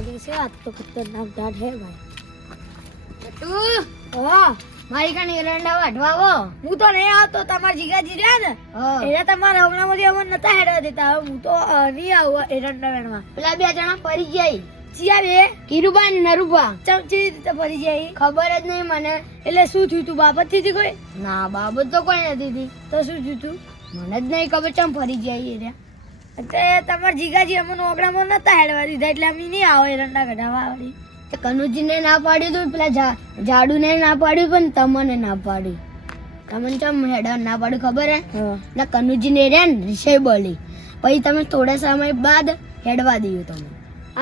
લાગે છે આ તો ખતરનાક ડાઢ હે ભાઈ તું હા મારી કણ એરંડા વાઢવા આવો. હું તો નહીં આવતો તમારા જીગાજી રહ્યા ને એટલે તમારા હમણાંમાંથી અમને નતા હેડવા દેતા હવે હું તો નહીં આવું એરંડા વેણવા પેલા બે જણા ફરી જાય ચિયા બે કિરુબા ને નરુબા ચમચી રીતે ફરી જાય ખબર જ નહીં મને. એટલે શું થયું તું બાબત થી કોઈ ના બાબત તો કોઈ નથી થી. તો શું થયું તું મને જ નહીં ખબર ચમ ફરી જાય એ એટલે તમારા જીગાજી અમને ઓગણામાં નતા હેડવા દીધા એટલે અમે નહીં આવો એરંડા કઢાવા વાળી. કનુજીને ના પાડ્યું તું પેલા જાડુને ના પાડ્યું પણ તમને ના પાડ્યું. તમને ચમ હેડા ના પાડ્યું ખબર હે? એટલે કનુજીને રે ને વિષય બોલી પછી તમે થોડા સમય બાદ હેડવા દઈએ તમે.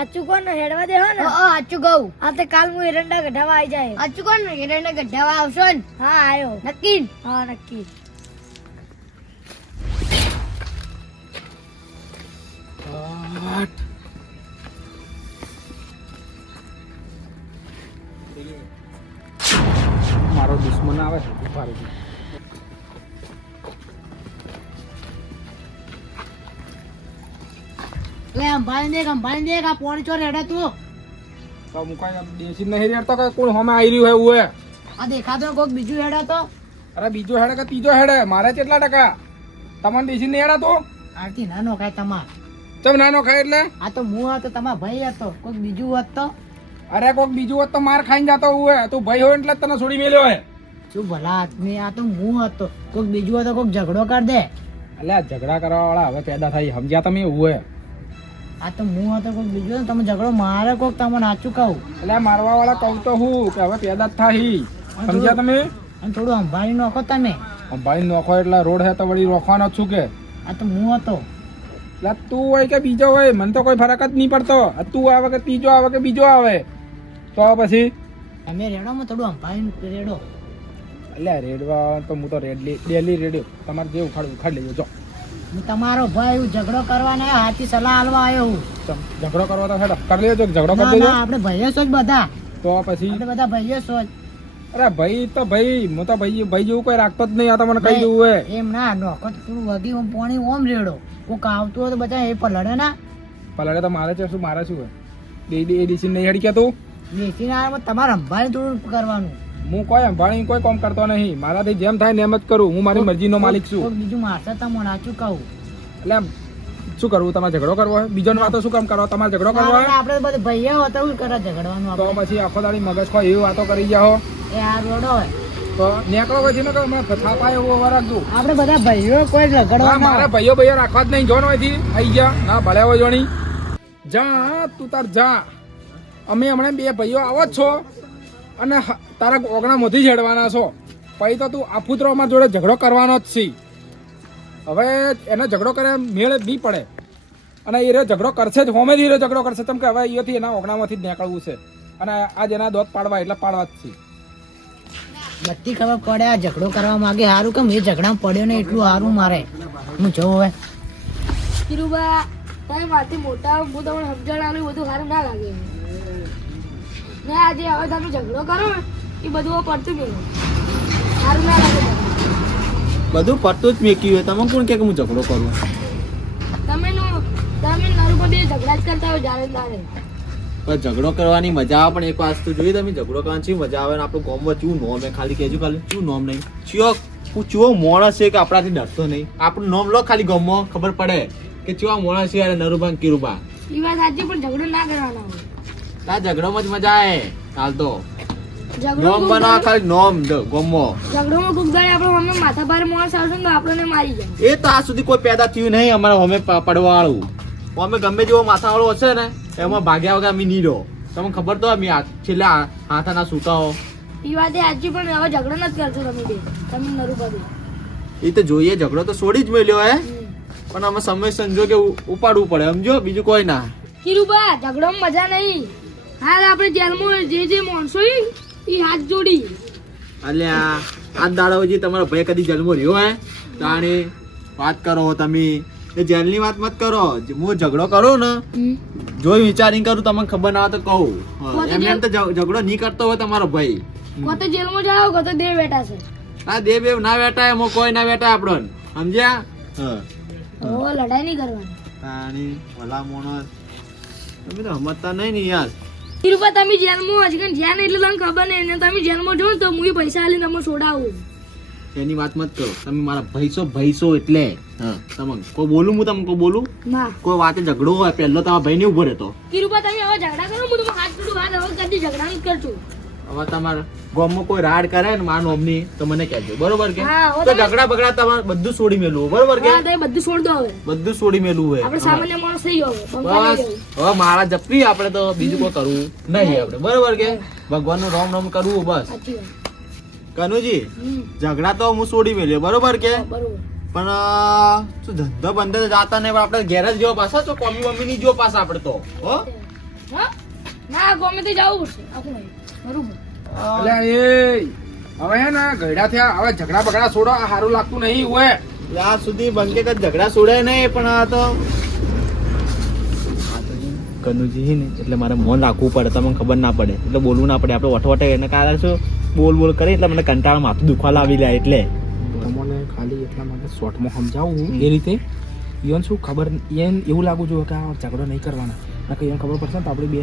આચું કોણ હેડવા દે હો ને સાચું કહું. આ તે કાલ હું એરંડા કઢાવા આવી જાય. સાચું કોણ એરંડા ગઢાવા આવશો ને? હા આવ્યો નક્કી. હા નક્કી. મારો દુશ્મન આવે છે ઉભા રહેજો. સંભાળી દે આ પોણી ચોર હેડે તું. તો હું કઈ દેશી નહીં રેડતો કે કોણ હોમે આવી રહ્યું હોય એવું આ દેખાતો કોક બીજું હેડે તો. અરે બીજો હેડે કે ત્રીજો હેડે મારે કેટલા ટકા તમને દેશી નહીં હેડા તો આરતી નાનો ખાય તમાર. ચમ નાનો ખાય એટલે આ તો હું હતો તમારા ભાઈ હતો કોક બીજું હોત તો. અરે કોક બીજું હોત તો માર ખાઈને જતો હોય તું ભાઈ હોય એટલે જ તને છોડી મેલ્યો હોય. શું ભલા આદમી આ તો હું હતો કોક બીજું હતો કોક ઝઘડો કર દે. એટલે આ ઝઘડા કરવા વાળા હવે પેદા થઈ સમજ્યા તમે એવું હોય. આ તો હું હતો કોક બીજું હતો તમે ઝઘડો મારે કોક તમને સાચું કહું. એટલે મારવા વાળા કહું તો હું કે હવે પેદા જ થાય સમજ્યા તમે. અને થોડું સંભાળી નાખો તમે. ભાઈ નોખો એટલે રોડ હે તો વળી રોકવાનો જ છું કે. આ તો હું હતો. એટલે તું હોય કે બીજો હોય મને તો કોઈ ફરક જ નહીં પડતો. તું આવે કે ત્રીજો આવે કે બીજો આવે તો પછી તમે રેડો માં થોડું સંભાળી રેડો. એટલે રેડવા તો હું તો ડેલી રેડ્યો તમારે જે ઉખાડ લેજો જો. હું તમારો ભાઈ હું ઝઘડો કરવા ને હાથી સલાહ આલવા આવ્યો હું. ઝઘડો કરવા તો હેડો કરી લેજો ઝઘડો ના કરી ના દેજો આપણે ભાઈઓ છો જ બધા. તો પછી આપણે બધા ભાઈઓ છો જ. અરે ભાઈ તો ભાઈ હું તો ભાઈ જેવું કોઈ રાખતો જ નહીં. આ તો મને કહી દેવું હોય એમ ના નોખો તો થોડું વધી ઓમ પોણી ઓમ રેડો કોક આવતું હોય તો બધા એ પલડે ના. પલાડે તો મારે છે શું મારે શું હોય એડીસી નહીં હેડી કે તું બેસી ના તમારે સંભાળી થોડું કરવાનું. હું કોઈ સંભાળી કોઈ કામ કરતો નહીં. મારાથી જેમ થાય ને એમ જ કરું. હું મારી મરજીનો માલિક છું. કોક બીજું મારશે તમને સાચું કહું. એટલે શું કરવું તમારે ઝઘડો કરવો હોય બીજો વાતો શું કામ કરો તમારે ઝઘડો કરવો હોય આપણે બધા ભાઈઓ હતા એવું કરે ઝઘડવાનું તો આપણે. પછી આખો દાડી મગજ ખો એવી વાતો કરી જાઓ એ આ રોડો હોય તો નેકળો પછી ને થાપા એવું રાખજો. આપણે બધા ભાઈઓ કોઈ ઝઘડવા મારે ભાઈઓ ભાઈઓ રાખવા જ નહીં જોન હોયથી આઈ ગયા ના ભલે હોય જોણી જા તું તાર જા. અમે હમણાં બે ભાઈઓ આવો જ છો અને તારા ઓગણામાંથી જ હેડવાના છો. પછી તો તું આફુતરો અમારા જોડે ઝઘડો કરવાનો જ છે. હવે એને ઝઘડો કરે મેળ નહીં પડે અને એ ઝઘડો કરશે જ હોમેથી એ ઝઘડો કરશે તેમ કે હવે અહીંયાથી એના ઓગણામાંથી જ નીકળવું છે અને આજ એના દોત પાડવા એટલે પાડવા જ છે. બધી ખબર પડે આ ઝઘડો કરવા માંગે સારું કેમ એ ઝઘડા પડ્યો ને એટલું સારું મારે. હું જોઉં હવે કિરુબા તમે મારથી મોટા હું તમને સમજણ બધું સારું ના લાગે ને આજે હવે તમે ઝઘડો કરો ને એ બધું પડતું મેળવું સારું ના લાગે. બધું પડતું જ મેક્યું હોય તમે કોણ કે હું ઝઘડો કરું. તમે નરું પર બે ઝઘડા જ કરતા હોય જ્યારે તારે. પણ ઝઘડો કરવાની મજા આવે પણ એક વસ્તુ જોઈએ તમે ઝઘડો કરવાની છે મજા આવે ને આપણું ગામમાં ચું નોમ એ ખાલી કહેજો ખાલી ચું નોમ નહીં ચિયો ચુઓ માણસ છે કે આપણાથી ડરતો નહીં. આપણું નોમ લો ખાલી ગામમાં ખબર પડે કે ચુવા માણસ છે નરુબા કિરુબા. એ વાત સાચી પણ ઝઘડો ના કરવાનો હોય. આ ઝઘડોમાં જ મજા આવે હાલ તો ઝઘડો નોમ બનાવો ખાલી નોમ ગામમાં. ઝઘડોમાં ખૂબ ગાડી આપણે મમ્મી માથા ભારે માણસ આવશે ને તો આપણને મારી જાય. એ તો આજ સુધી કોઈ પેદા થયું નહીં અમારા અમે પડવા વાળું. અમે ગમે જેવો માથા વાળો હશે ને એમાં ભાગ્યા વગર અમે નહીં રહો. તમને ખબર તો અમે છેલ્લે હાથાના સૂકાઓ. એ વાત એ સાચી પણ હવે ઝઘડો નથી કરતો તમે બે તમે નરું બધું. એ તો જોઈએ ઝઘડો તો છોડી જ મેલ્યો હે પણ અમે સમય સંજોગે ઉપાડવું પડે સમજો બીજું કોઈ ના. કિરુબા ઝઘડોમાં મજા નહીં. હાલ આપણે જેલમાં જે માણસો એ હાથ જોડી એટલે આ દાડા જે તમારો ભાઈ કદી જન્મ રહ્યો હે તાણી વાત કરો તમે એ જેલની વાત મત કરો. હું ઝઘડો કરું ને જોઈ વિચારીને કરું તમને ખબર ના આવે તો કહું. એમ તો ઝઘડો નહીં કરતો હોય તમારો ભાઈ કોતો જેલમાં જાઓ કોતો દેવ બેઠા છે. આ દેવ બેવ ના બેઠા એમાં કોઈ ના બેઠા આપણને સમજ્યા. લડાઈ નહીં કરવાની. તાણી ભલા માણસ તમે તો સમજતા નહીં ને યાર. કિરુબા તમે જેલમાં હજી જ્યાં ને એટલે તમને ખબર નહીં ને તમે જેલમાં જો ને તો હું પૈસા આલીને તમને છોડાવું. એની વાત મત કરો. તમે મારા ભૈસો એટલે હા તમને કોઈ બોલું હું તમને કોઈ બોલું ના કોઈ વાતે ઝઘડો હોય પહેલો તમારા ભાઈ ને ઉભો રહેતો. કિરુબા તમે હવે ઝઘડા કરો હું તમે હાથ પીડું હાથ હવે કદી ઝઘડા નથી કરજો. હવે તમારા ગામમાં કોઈ રાડ કરે ને માર નોમની તો મને કહેજો બરોબર કે હા, હવે તો તમે- ઝઘડા બગડા તમારે બધું છોડી મેલું બરોબર કે હા તમે બધું છોડ દો હવે. બધું છોડી મેલું હોય આપણે સામાન્ય માણસ થઈ ગયો હવે. બંકા બસ નહીં રહેવું. હવે મારા જપરી આપણે તો બીજું કોઈ કરવું નહીં આપણે બરોબર કે ભગવાનનું રામ રામ કરવું બસ. સાચી વાત. કનુજી હમ, ઝઘડા તો હું છોડી મેલ્યો બરોબર કે બરોબર. પણ શું ધંધો બંધો તો જાતા નહીં પણ આપણે ઘેર જ જો પાછા તો કોમી મમ્મી ની જો પાછા આપણે તો હો હા? ના ગમે તે જવું પડશે આપણે બરોબર. એટલે એ હવે હે ને ગયડા થયા હવે ઝઘડા બગડા છોડો આ સારું લાગતું નહીં હોય. ત્યાં સુધી બંકે કદ ઝઘડા છોડાય નહીં પણ આ તો કનુજી ને એટલે મારે મન રાખવું પડે તમને ખબર ના પડે એટલે બોલવું ના પડે આપણે વટવટે એને કારણે શું બોલ કરે એટલે મને કંટાળા માથું દુખવા લાવી લે એટલે તમને ખાલી એટલા માટે શોર્ટમાં સમજાવું એ રીતે ઈવન શું ખબર એને એવું લાગુ જોઈએ કે આ ઝઘડો નહીં કરવાનો નકર એને ખબર પડશે ને તો આપણે બે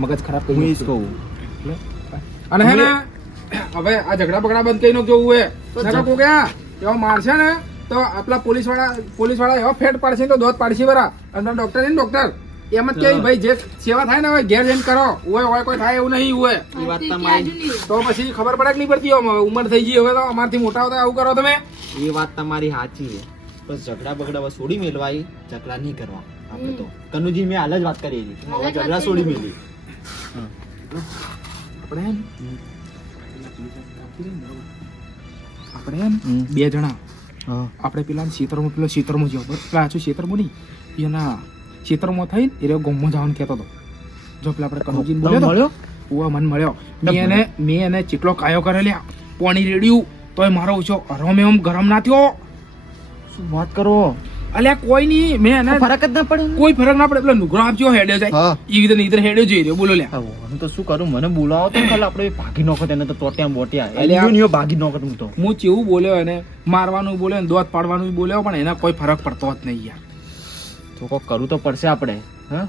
મગજ ખરાબ હું કરી એ જ કહું એટલે અને હે ને હવે આ ઝઘડા બગડા બંધ કરી નાખજો હોય નકર કોક એવો મારશે ને તો આપલા પોલીસ વાળા એવો ફેટ પાડશે તો દોત પાડશે બરા અને ડોક્ટર ને ડોક્ટર એમ જ કે ભાઈ જે સેવા થાય ને હવે ઘેર જઈને કરો હોય કોઈ થાય એવું નહીં હોય એ વાત તે તમારી આજુ નહીં. તો પછી ખબર પડે કે નહીં પડતી હવે ઉંમર થઈ ગઈ હવે તો અમારથી મોટા હોય તો આવું કરો તમે એ વાત તમારી સાચી છે બસ ઝઘડા બગડા બસ છોડી મેલવા એ ઝઘડા નહીં કરવા આપણે તો કનુજી મેં હાલ જ વાત કરી હતી હાલ જ વાત ઝઘડા કરી છોડી હતી. મેલી આપણે હે ને આપણે હે ને બે જણા આપણે પેલા શેતરમાં જ્યો બરાબર પેલા આછું શેતરમાં નહીં એના શેતરમાં થઈને એ રહ્યો ગમમાં જવાનું કહેતો હતો જો પેલા આપણે કનુજીને બોલ્યો મળ્યો ઉવા મને મળ્યો મેં એને ચેટલો કાયો કરેલ્યા પાણી રેડ્યું તોય મારો ઓછો અરમ એમ ગરમ ના થયો શું વાત કરો અલ્યા કોઈ નહીં મેં એને ફરક જ ના પડે કોઈ ફરક ના પડે પેલો નુગરો આપજો હેડ્યો જાય હા. એ રીતે નહીં હેડ્યો જઈ રહ્યો બોલો લ્યા હું તો શું કરું મને બોલાવો તો ખાલી આપણે ભાગી નાખો તેને તો ટોટ્યા બોટ્યા અલ્યા. એલિયો ભાગી નાખો હું તો હું ચેવું બોલ્યો એને મારવાનું બોલ્યો દોત પાડવાનું બોલ્યો પણ એના કોઈ ફરક પડતો જ નહીં યાર તો કોક કરવું તો પડશે આપણે હા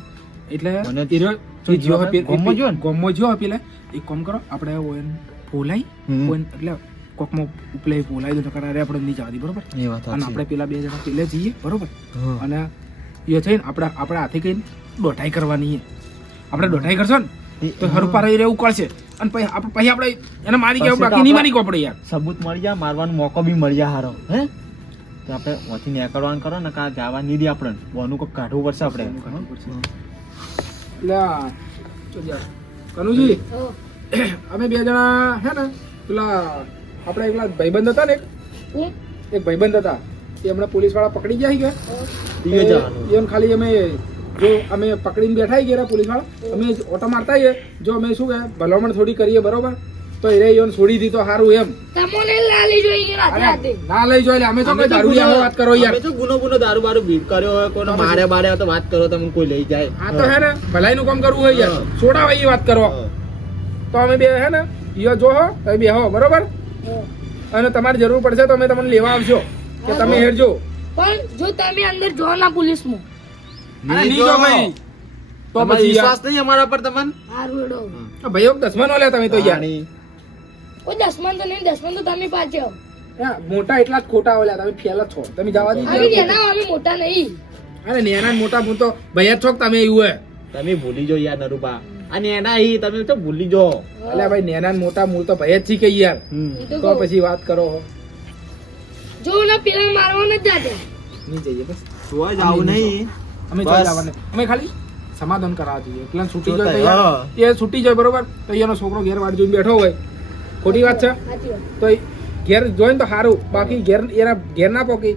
એટલે મને એ રહ્યો, શું એ જ્યો જ્યો પે- ગોમમાં જ્યો ને? ગોમમાં જ્યો પેલા એક કામ કરો આપણે ઓયન ફોલાઈ હમ. ઓયન એટલે કોકમાં ઉપલે ફોલાઈ દો નકર અરે આપણે નહીં જવા દી બરોબર એ વાત અને આપણે પેલા બે જણા પેલે જઈએ બરોબર હા. અને એ થઈને આપણે હાથે કઈ દોઢાઈ કરવાની છે આપણે દોઢાઈ કરશો ને તો હરુપા રહી રહેવું કરશે અને પછી આપણે એને મારી ગયા પછી તો બાકી નહીં આપણે- મારી આપણે યાર સબૂત મળી જાય મારવાનો મોકો બી મળી જાય હારો હે તો આપણે ઓથી નીકળવાનું કરો ને કા જવા નહીં દે આપણે બોનું કોક કાઢવું પડશે આપણે એટલે આ, જો યાર, કનુજી હો. અમે બે જણા હે ને પેલા આપણે એકલા ભાઈબંધ હતા ને હું? એક ભાઈબંધ હતા એ હમણાં પોલીસ વાળા પકડી ગયા છે હો. દીવે જવાનું એમ ખાલી અમે જો અમે પકડીને બેઠા ગયા પોલીસ વાળા અમે ઓટો મારતા આવીએ જો અમે શું કે ભલામણ થોડી કરીએ બરોબર તો એ એને છોડી દીધો સારું એમ તમને લાલી જોઈએ રાતે રાતે. ના લઈ જોઈ અમે તો કઈ દારૂડિયા વાત કરો યાર અમે તો ગુનો દારૂ બારૂ ભીડ કર્યો હોય કોઈને મારે બારે તો વાત કરો તમે કોઈ લઈ જાય આ તો હે ને ભલાઈ નું કામ કરવું હોય યાર હા. છોડાવે એ વાત કરો તો અમે બે હે ને ઈયો જો હો તમે બે હો બરોબર હો. અને તમારે જરૂર પડશે તો અમે તમને લેવા આવશો કે તમે હેડજો પણ જો તમે અંદર જો ના પોલીસમાં અરે નહીં જો ભાઈ તો તમારે પછી યાર વિશ્વાસ નહીં અમારા પર તમને હારું હેડો. ભાઈઓ દસમાનો લે તમે તો યાર પાણી. કોઈ દસમન તો નહીં દસમન તો તમે પાછો હા, મોટા એટલા જ ખોટા ઓલ્યા તમે ફેલ જ છો તમે જવા અમે દીધો જેના અમે મોટા નહીં. અરે નેના ને મોટા હું તો ભૈયા જ છો કે તમે એવું હે તમે ભૂલી જો યાર નરુબા અને એના ઈ તમે તો ભૂલી જો એટલે ભાઈ નેના ને મોટા મૂળ તો ભૈયા જ છીએ કે યાર એ તો તો કહું. પછી વાત કરો જો ને પેલા મારવા નથી જાતે. નહીં જઈએ બસ જોવા જાવું નહીં અમે બસ. જોઈ જવાને અમે ખાલી સમાધાન કરાવવા જોઈએ એકલા છૂટી જો જાય તો હા. યાર, એ છૂટી જાય બરોબર તો એનો છોકરો ઘેર વાડ જોઈને બેઠો હોય ખોટી વાત છે સાચી વાત. તો એ ઘેર જોઈને તો સારું બાકી ઘેર એના ઘેર ના પોકી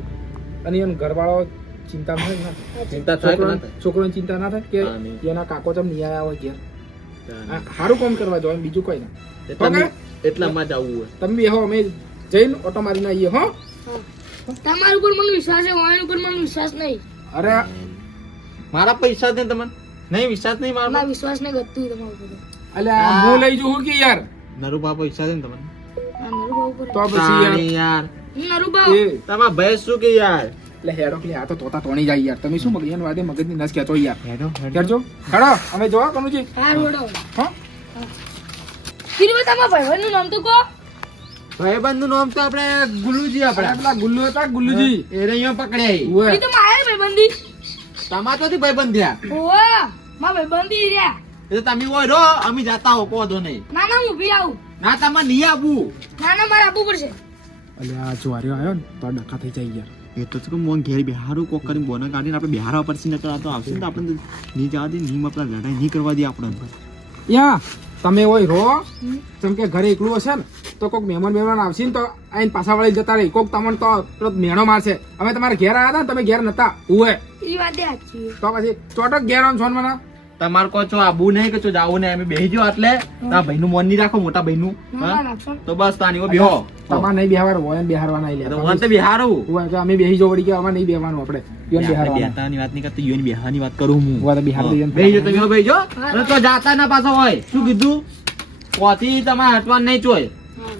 અને એનો ઘરવાળો ચિંતા ના થાય ચિંતા થાય કે ના થાય? છોકરોની ચિંતા ના થાય હા, નહીં. કે એના કાકો ચમ નહીં આયા હોય ઘેર આ સારું કામ કરવા જોઈએ બીજું કોઈ ના એટલામાં એટલામાં જ આવવું હોય તમે બી હો અમે જઈને ઓટો મારીને આવીએ હો હા. તમારા ઉપર મને વિશ્વાસ છે વાણી ઉપર મને વિશ્વાસ નહીં. અરે મારા પૈસા દે તમને નહીં વિશ્વાસ નહીં મારો મારા વિશ્વાસ ને ગતું તમારા ઉપર. અલ્યા હું લઈ જઉં કે યાર નરુબા પૈસા દે ને તમને આ નરુબા ઉપર. તો પછી યાર તાણી યાર નરુબા એ તમારા ભાઈ શું કે યાર એટલે હેડો કે આ તો તોતા તોણી જાય યાર તમે શું મગજની વાતે મગજની નસ ખેંચો યાર હેડો હેડજો હેડો અમે જોવા કનુજી હા રોડો હા કીધું તમારા ભાઈબંધનું નામ તો કહો. ભાઈબંધ નું નામ તો આપણે ગુલ્લુજી આપણે પેલા ગુલ્લુ હતા ગુલ્લુજી એ રહ્યા પકડ્યા ઉવે ઈ તો મારા ભાઈબંધી. તમાર તો ભાઈબંધ થયા ઓવા મારા ભાઈબંધી રહ્યા. એ તો તમે હોય રો અમે જાતા હો પોધો નહીં ના ના હું ઊભી આવું. ના તમારે નહીં આવવું ના ના મારે આપવું પડશે. અલ્યા જુવારીઓ આવ્યો ને તો ડખા થઈ જાય યાર એ તો છે મોન ઘેર બિહારું કોક કરીને બોના કાઢીને આપણે બિહાર પડશે નકર આ તો આવશે ને તો આપણે તો નહીં જવા દે નહીં આપણા લડાઈ નહીં કરવા દે આપણે યા તમે હોય રો જેમ કે ઘરે એકલું હશે ને તો કોઈક મહેમાન આવશે ને તો આઈને પાછા વળી જતા રહી કોક તમને તો પેલો મેણો મારશે અમે તમારે ઘેર આવ્યા હતા ને તમે ઘેર નતા ઉવે ઈ વાત સાચી. તો પછી ચોટક ઘેર આમ છો ને મને તમારે કો છો આબુ નહીં કે છો જાવું નહીં અમે બેહી જો એટલે તા ભાઈનું મન નહીં રાખો મોટા ભાઈનું ના ના નાખશો ને. તો બસ તાની બેહો તમારે નહીં બેહવાર હોય ને બેહારવા નહીં તો લે વન તો બિહારું ઉવે તો અમે બેહી જો વળી ગયા અમારે નહીં બેહવાનું આપણે યોન બેહારવાનું બેહતાની વાત નહીં કરતો યોની બેહાની વાત કરું હું ઉવે તો બિહાર દઈએ બેહી જો તમે બેહી જો અને તો જાતા ના પાછો હોય શું કીધું પોથી તમારે હટવાનું નહીં ચોય હા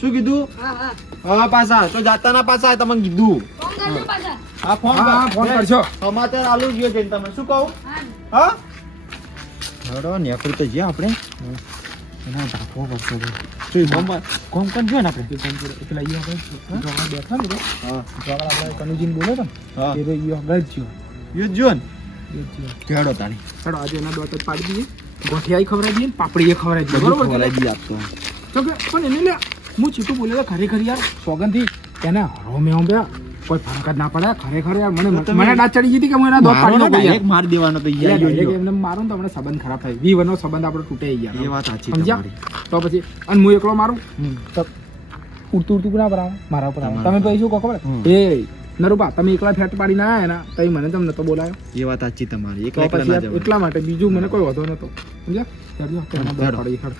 શું કીધું હા હા હા પાછા તો જાતા ના પાછા તમને કીધું ફોન કરજો પાછા. હા ફોન હા ફોન કરશો સમાચાર આલુ ગયો છે તમે શું કહું હા હા હડો નેકળી તો જ્યાં આપણે એના ધાપો પડશે કોમ કોમ જો ને આપણે પેલા ઈ આપણે જોવા બેઠા ને હા જોવા આપણે કનુજીને બોલો તો હા એ રે ઈ આગળ જ યુ જો ને ગયો કેડો તાણી ચલો આજે એના દોત જ પાડી દઈએ ગોઠિયાઈ ખવડાવી દઈએ ને પાપડીએ ખવડાવી દઈએ બરોબર ખવડાવી દઈએ આપતો તો કે પણ એને લે હું ચીટું બોલ્યો ખરેખર યાર સોગંદથી એને હરો મેં બે કોઈ ફરક જ ના પડે ખરેખર યાર મને દાંત ચડી ગઈ હતી કે હું એના દોત પાડી નાખું યાર. માર દેવાનો તો એટલે direct એમને મારું ને તો મને સંબંધ ખરાબ થાય વીવનો સંબંધ આપણો તૂટે યાર એ વાત સાચી સમજ્યા તમારી તો પછી અને હું એકલો મારું તો ઉડતું ઉડતું ના બરાબર મારા ઉપર આવે. તમે પછી શું કહો ખબર એ નરુબા તમે એકલા ફેટ પાડી ના આવ્યા ને તઈ મને તમને તો બોલાયો એ વાત સાચી તમારી તો એકલા પછી ના યાર જવાનું એટલા માટે બીજું મને કોઈ વધો નતો સમજ્યા હા, પાડી ખડ